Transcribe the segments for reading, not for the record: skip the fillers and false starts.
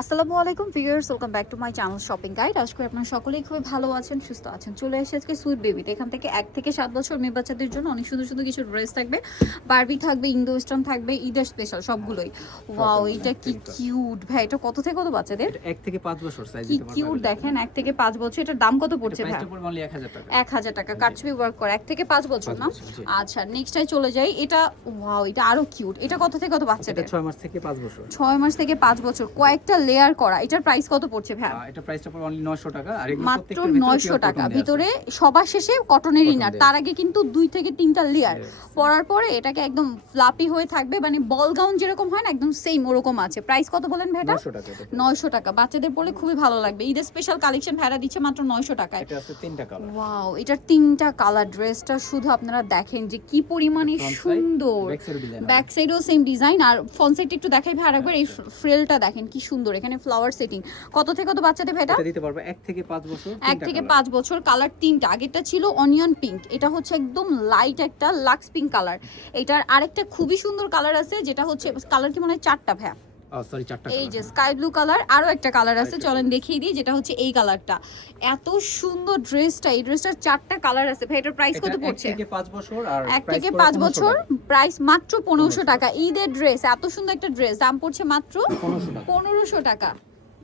আসসালামু আলাইকুম viewers, welcome back to my channel shopping guide. আশা করি আপনারা সকলেই খুবই ভালো আছেন, সুস্থ আছেন। চলে এসে আজকে সুইট বেবিতে। এখান থেকে 1 থেকে 7 বছর মেয়ে বাচ্চাদের জন্য অনেক সুন্দর সুন্দর কিছু ড্রেস থাকবে, বারবি থাকবে, ইন্দো ওয়েস্টার্ন থাকবে, ঈদের স্পেশাল সবগুলোই। ওয়াও, এটা কি কিউট ভাই! এটা কত থেকে কত বাচ্চাদের? 1 থেকে 5 বছর সাইজ কি দিতে পারবে। কিউট দেখেন, 1 থেকে 5 বছর। এটার দাম কত পড়ছে ভাই? প্রাইসটা পড়বে অনলি 1000 টাকা। 1000 টাকা কাটছবি ওয়ার্ক করে 1 থেকে 5 বছর না? আচ্ছা, নেক্সটটাই চলে যাই। এটা ওয়াও, এটা আরো কিউট। এটা কত থেকে কত বাচ্চাদের? এটা 6 মাস থেকে 5 বছর। 6 মাস থেকে 5 বছর, কয়েকটা লেয়ার করা। এটার প্রাইস কত পড়ছে ভাই? এটা প্রাইসটা পড়বে অনলি 900 টাকা। আর এগুলো মাত্র প্রত্যেকটার ভিতরে 900 টাকা। ভিতরে সবার শেষে কটনের ইনার, তার আগে কিন্তু 2 থেকে 3টা লেয়ার পরার পরে এটাকে একদম ফ্লাপি হয়ে থাকবে, মানে বল গাউন যেরকম হয় না, একদম সেম ওরকম আছে। প্রাইস কত বলেন ভাইটা? 900 টাকা। 900 টাকা। বাচ্চাদের পরলে খুবই ভালো লাগবে। ঈদের স্পেশাল কালেকশন ভাইরা দিচ্ছে মাত্র 900 টাকায়। এটা আছে 3টা কালার। ওয়াও, এটার 3টা কালার। ড্রেসটা শুধু আপনারা দেখেন যে কি পরিমাণে সুন্দর। ব্যাক সাইডেও সেম ডিজাইন, আর ফ্রন্ট সাইডটা একটু দেখাই ভাই আরেকবার। এই ফ্রেলটা দেখেন কি সুন্দর, এখানে ফ্লাওয়ার সেটিং। কত থেকে কত বাচ্চাদের ভাইটা? এটা দিতে পারবে 1 থেকে 5 বছর। 1 থেকে 5 বছর। কালার 3টা। আগেরটা ছিল অনিয়ন পিঙ্ক, এটা হচ্ছে একদম লাইট একটা লাক্স পিঙ্ক কালার। এটার আরেকটা খুবই সুন্দর কালার আছে, যেটা হচ্ছে কালার কি মনে হয় 4টা ভাই। সরি 4টা এই কালার। যে স্কাই ব্লু কালার, আরো একটা কালার আছে, চলেন দেখিয়ে দিই। যেটা হচ্ছে এই কালারটা। এত সুন্দর ড্রেসটা, এই ড্রেসটার 4টা কালার আছে ভাই। এটার প্রাইস কত পড়ছে? 1 থেকে 5 বছর। আর 1 থেকে 5 বছর, প্রাইস মাত্র 1500 টাকা। ঈদের ড্রেস, এত সুন্দর একটা ড্রেস, দাম পড়ছে মাত্র 1500 টাকা।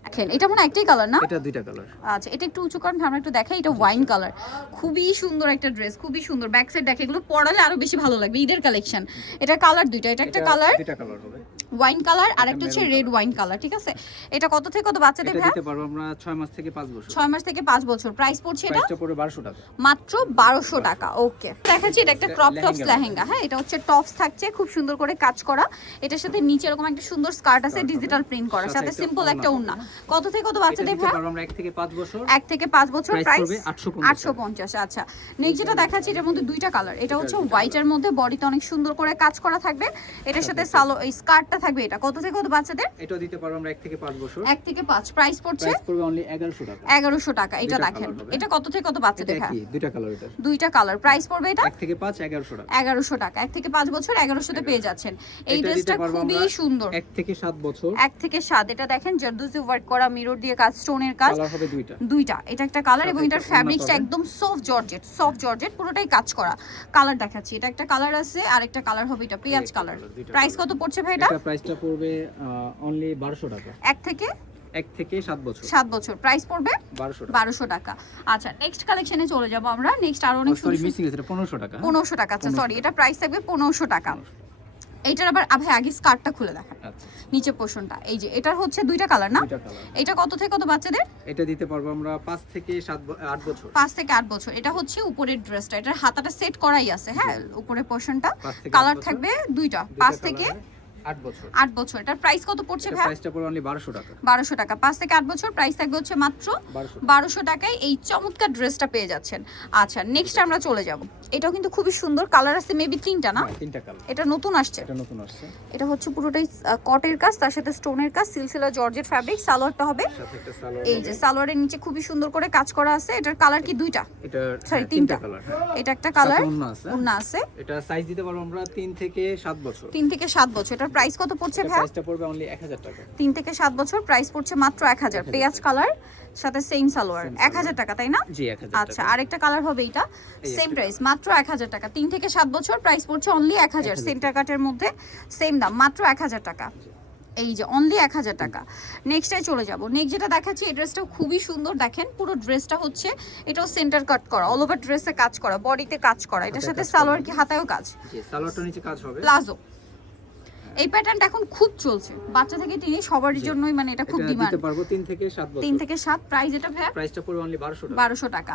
দেখেন, এটা মনে হয় একটাই কালার না? এটা 2টা কালার। আচ্ছা, এটা একটু উঁচু করেন, আমরা একটু দেখাই। এটা ওয়াইন কালার, খুবই সুন্দর একটা ড্রেস, খুবই সুন্দর। ব্যাক সাইড দেখে, এগুলো পরালে আরো বেশি ভালো লাগবে। ঈদের কালেকশন। এটা কালার 2টা, এটা একটা কালার 2টা কালার হবে, ওয়াইন কালার, আর একটা হচ্ছে রেড ওয়াইন কালার। ঠিক আছে, এটা কত থেকে কত বাচ্চাদের এটা ভাই? দিতে পারবো আমরা 6 মাস থেকে 5 বছর। 6 মাস থেকে 5 বছর। প্রাইস পড়ছে এটা প্রাইসটা পড়বে 1200 টাকা। মাত্র 1200 টাকা। ওকে, দেখাচ্ছি। এটা একটা ক্রপ টপস লেহেঙ্গা। হ্যাঁ, এটা হচ্ছে টপস থাকছে, খুব সুন্দর করে কাজ করা। এটার সাথে নিচে এরকম একটা সুন্দর স্কার্ট আছে, ডিজিটাল প্রিন্ট করা, সাথে সিম্পল একটা ওড়না। কত থেকে কত বাচ্চাদের ভাই? আমরা 1 থেকে 5 বছর। 1 থেকে 5 বছর, প্রাইস 850। 850। আচ্ছা, নেক্সট যেটা দেখাচ্ছি, এটার মধ্যে 2টা কালার। এটা হচ্ছে হোয়াইটের মধ্যে, বডিতে অনেক সুন্দর করে কাজ করা থাকবে। এটার সাথে এই স্কার্টটা থাকবে। এটা কত থেকে কত বাচ্চাদের? এটা দিতে পারবো আমরা 1 থেকে 5 বছর। 1 থেকে 5, প্রাইস পড়ছে প্রাইস পড়বে অনলি 1100 টাকা। 1100 টাকা। এটা দেখেন, এটা কত থেকে কত বাচ্চাদের ভাই? 2টা কালার। এটা 2টা কালার। প্রাইস পড়বে এটা 1 থেকে 5 1100 টাকা। 1100 টাকা। 1 থেকে 5 বছর 1100 তে পেয়ে যাচ্ছেন। এই ড্রেসটা খুবই সুন্দর। 1 থেকে 7 বছর। 1 থেকে 7। এটা দেখেন জারদুজি ওয়ার্ক করা, মিরর দিয়ে কাজ, স্টোনের কাজ। কালার হবে 2টা। 2টা। এটা একটা কালার, এবং এটার ফ্যাব্রিক্সটা একদম সফট জর্জেট, পুরোটাই কাজ করা। কালার দেখাচ্ছি, এটা একটা কালার আছে, আর একটা কালার হবে এটা পেঁয়াজ কালার। প্রাইস কত পড়ছে ভাই এটা? এটা প্রাইসটা পড়বে অনলি 1200 টাকা। 1 থেকে 7 বছর। 7 বছর, প্রাইস পড়বে 1200 টাকা। আচ্ছা, নেক্সট কালেকশনে চলে যাব আমরা। নেক্সট আরো অনেক সরি সুন্দর। মিসিং আছে, এটা 1500 টাকা। 1500 টাকা। আচ্ছা সরি, এটা প্রাইস থাকবে 1500 টাকা। এইটার আবার ভাই আগে স্কার্টটা খুলে দেখান। আচ্ছা, নিচে পোরশনটা, এই যে এটার হচ্ছে 2টা কালার না? 2টা কালার। এটা কত থেকে কত বাচ্চাদের? এটা দিতে পারবো আমরা 5 থেকে 8 বছর। 5 থেকে 8 বছর। এটা হচ্ছে উপরের ড্রেসটা, এটার হাতাটা সেট করাই আছে। হ্যাঁ, উপরের পোরশনটা। 5 থেকে 8 কালার বছর। থাকবে 2টা, 5 থেকে 8 বছর। 8 বছর। এটার প্রাইস কত পড়ছে ভাই? প্রাইসটা পড়বে অনলি 1200 টাকা। 1200 টাকা। 5 থেকে 8 বছর, প্রাইস থাকবে হচ্ছে মাত্র 1200 টাকায় এই চমৎকার ড্রেসটা পেয়ে যাচ্ছেন। আচ্ছা, নেক্সট আমরা চলে যাব। এটাও কিন্তু খুবই সুন্দর। কালার আছে মেবি 3টা না? 3টা কালার। এটা নতুন আসছে। এটা নতুন আসছে। এটা হচ্ছে পুরোটাই কটের কাজ, তার সাথে স্টোনের কাজ, সিলসিলা জর্জেট ফ্যাব্রিক। সালোয়ারটা হবে সাথে একটা সালোয়ার। এই যে সালোয়ারের নিচে খুবই সুন্দর করে কাজ করা আছে। এটার কালার কি 2টা? এটা সরি 3টা 3টা কালার। এটা একটা কালার, সাথে ওড়না আছে। এটা সাইজ দিতে পারবো আমরা 3 থেকে 7 বছর। 3 থেকে 7 বছর। এটার প্রাইস কত পড়ছে ভাই? প্রাইসটা পড়বে অনলি 1000 টাকা। 3 থেকে 7 বছর, প্রাইস পড়ছে মাত্র 1000। পেঁয়াজ কালার, সাথে সেম সালোয়ার। 1000 টাকা, তাই না? জি 1000 আচ্ছা, আরেকটা কালার হবে এটা, সেম প্রাইস মাত্র 1000 টাকা। 3 থেকে 7 বছর, প্রাইস পড়ছে অনলি 1000। সেন্টার কাটের মধ্যে সেম দাম, মাত্র 1000 টাকা। এই যে অনলি 1000 টাকা। নেক্সটে চলে যাব। নেক্সট যেটা দেখাচ্ছি, এই ড্রেসটাও খুবই সুন্দর। দেখেন, পুরো ড্রেসটা হচ্ছে এটাও সেন্টার কাট করা, অল ওভার ড্রেসে কাজ করা, বডিতে কাজ করা। এটার সাথে সালোয়ার কি হাতায়ও কাজ, জি সালোয়ারটা নিচে কাজ হবে, প্লাজো। এই প্যাটার্নটা এখন খুব চলছে, বাচ্চা থেকে টিনে সবারই জন্যই, মানে এটা খুব ডিমান্ড। দিতে পারবো 3 থেকে 7 বছর। 3 থেকে 7। প্রাইস এটা ভাই? প্রাইসটা পড়বে অনলি 1200 টাকা। 1200 টাকা।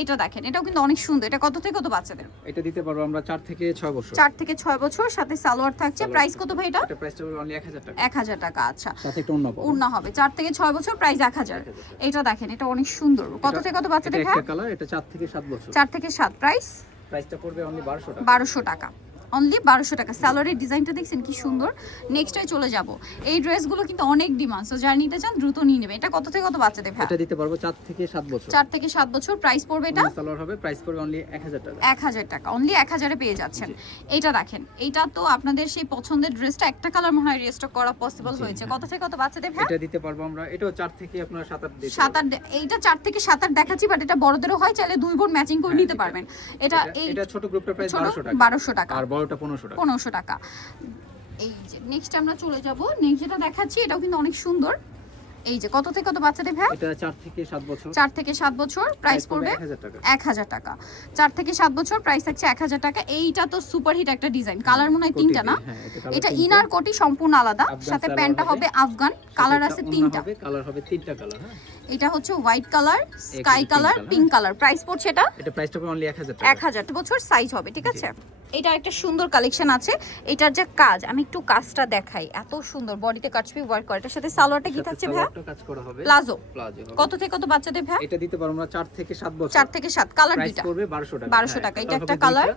এটা দেখেন, এটাও কিন্তু অনেক সুন্দর। এটা কত থেকে কত বাচ্চাদের? এটা দিতে পারবো আমরা 4 থেকে 6 বছর। 4 থেকে 6 বছর, সাথে সালোয়ার থাকছে। প্রাইস কত ভাই এটা? এটা প্রাইসটা পড়বে অনলি 1000 টাকা। 1000 টাকা। আচ্ছা, সাথে একটা ওড়না পাবো। ওড়না হবে। 4 থেকে 6 বছর, প্রাইস 1000। এটা দেখেন, এটা অনেক সুন্দর। কত থেকে কত বাচ্চাদের এটা ভাই? একটা কালার, এটা 4 থেকে 7 বছর। 4 থেকে 7। প্রাইসটা পড়বে অনলি 1200 টাকা। 1200 টাকা। অনলি 1200 টাকা। স্যালোয়ারের ডিজাইনটা দেখছেন কি সুন্দর। নেক্সটে চলে যাব। এই ড্রেসগুলো কিন্তু অনেক ডিমান্ড, সো যারা নিতে চান দ্রুত নিয়ে নেবেন। এটা কত থেকে কত বাচ্চাদের ভাই? এটা দিতে পারবো 4 থেকে 7 বছর। 4 থেকে 7 বছর। প্রাইস পড়বে এটা সালোয়ার হবে, প্রাইস পড়বে অনলি 1000 টাকা। 1000 টাকা, অনলি 1000 এ পেয়ে যাচ্ছেন। এইটা দেখেন, এইটা তো আপনাদের সেই পছন্দের ড্রেসটা, একটা কালার মনে হয় রিস্টক করা পসিবল হয়েছে। কত থেকে কত বাচ্চাদের ভাই? এটা দিতে পারবো আমরা, এটাও 4 থেকে আপনারা 7 8 দিতে 7 8, এইটা 4 থেকে 7 8 দেখাচ্ছি, বাট এটা বড়দেরও হয়, চাইলে দুই বোন ম্যাচিং করে নিতে পারবেন। এটা এটা ছোট গ্রুপটার প্রাইস 1200 টাকা। 1200 টাকা আর বড়টা 1500 টাকা। 1500 টাকা। এই যে নেক্সট আমরা চলে যাব। নেক্সট যেটা দেখাচ্ছি এটাও কিন্তু অনেক সুন্দর। এই যে কত থেকে কত বাচ্চাদের ভাই? এটা 4 থেকে 7 বছর। 4 থেকে 7 বছর। প্রাইস পড়বে 1000 টাকা। 1000 টাকা। 4 থেকে 7 বছর, প্রাইস থাকছে 1000 টাকা। এইটা তো সুপার হিট একটা ডিজাইন, কালার মনে হয় তিনটা না? এটা ইনার কোটি সম্পূর্ণ আলাদা, সাথে প্যান্টটা হবে আফগান, কালার আছে তিনটা। কালার হবে তিনটা কালার। হ্যাঁ, এটা হচ্ছে white colour, sky colour, pink colour. Price পড়ছে এটা প্রাইসটা পড়বে অনলি 1000 টাকা। 1000 বছর সাইজ হবে, ঠিক আছে? এটা একটা সুন্দর কালেকশন আছে। এটার যে কাজ, আমি একটু কাজটা দেখাই, এত সুন্দর বডিতে কাটছবি ওয়ার্ক করে। এটার সাথে সালোয়ারটা কি থাকছে ভাই? সালোয়ারটা কাজ করা হবে প্লাজো। প্লাজো। কত থেকে কত বাচ্চাদের ভাই? এটা দিতে পারবো আমরা 4 থেকে 7 বছর। 4 থেকে 7, কালার প্রাইস দুইটা পড়বে 1200 টাকা। 1200 টাকা। এটা একটা কালার,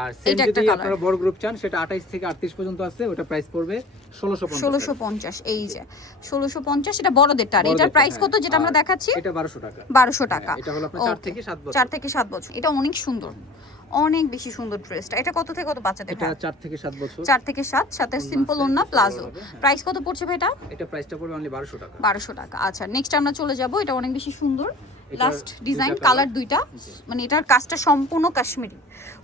আর সেম এটা একটা যদি কালার। আপনারা বড় গ্রুপ চান সেটা 28 থেকে 38 পর্যন্ত আছে, ওটা প্রাইস পড়বে 1650 1650। এই যে 1650, এটা বড়দেরটা। আর এটার প্রাইস কত যেটা আমরা দেখাচ্ছি? এটা 1200 টাকা। 1200 টাকা। এটা হলো আপনার 4 থেকে 7 বছর। 4 থেকে 7 বছর। এটা অনেক সুন্দর, অনেক বেশি সুন্দর ড্রেসটা। এটা কত থেকে কত বাচ্চাদের এটা ভাই? 4 থেকে 7 বছর। 4 থেকে 7, সাথে সিম্পল ওন্না প্লাজো। প্রাইস কত পড়ছে ভাই এটা? এটা প্রাইসটা পড়বে অনলি 1200 টাকা। 1200 টাকা। আচ্ছা, নেক্সট আমরা চলে যাব। এটা অনেক বেশি সুন্দর, এটার লাস্ট ডিজাইন, দুইটা কালার colour। দুইটা। মানে এটার কাজটা সম্পূর্ণ কাশ্মীরি,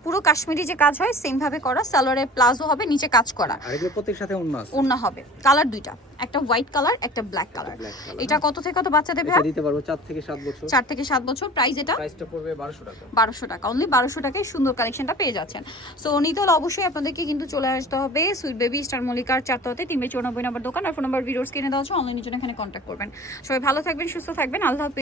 পুরো কাশ্মীরি যে কাজ হয় সেম ভাবে করা। সালোয়ারের প্লাজো হবে, নিচে কাজ করা, আর এগুলো প্রত্যেক সাথে অন্য আছে। ওন্না হবে। কালার দুইটা, একটা হোয়াইট কালার, একটা ব্ল্যাক কালার। black color। এটা কত থেকে কত বাচ্চাদের ভাই? এটা দিতে পারবো 4 থেকে 7 বছর। 4 থেকে 7 বছর। প্রাইস এটা প্রাইসটা পড়বে 1200 টাকা। 1200 টাকা, অনলি 1200 টাকায় সুন্দর কালেকশনটা পেয়ে যাচ্ছেন। সো নিতে হলে অবশ্যই আপনাদেরকে কিন্তু চলে আসতে হবে সুইট বেবি স্টার মল্লিকার 4 তলাতে 394 নম্বর দোকান। আর ফোন নাম্বার ভিডিওস কিনে দেওয়া আছে, অনলাইনের জন্য এখানে কন্ট্যাক্ট করবেন। সবাই ভালো থাকবেন, সুস্থ থাকবেন, আল্লাহ হাফেজ।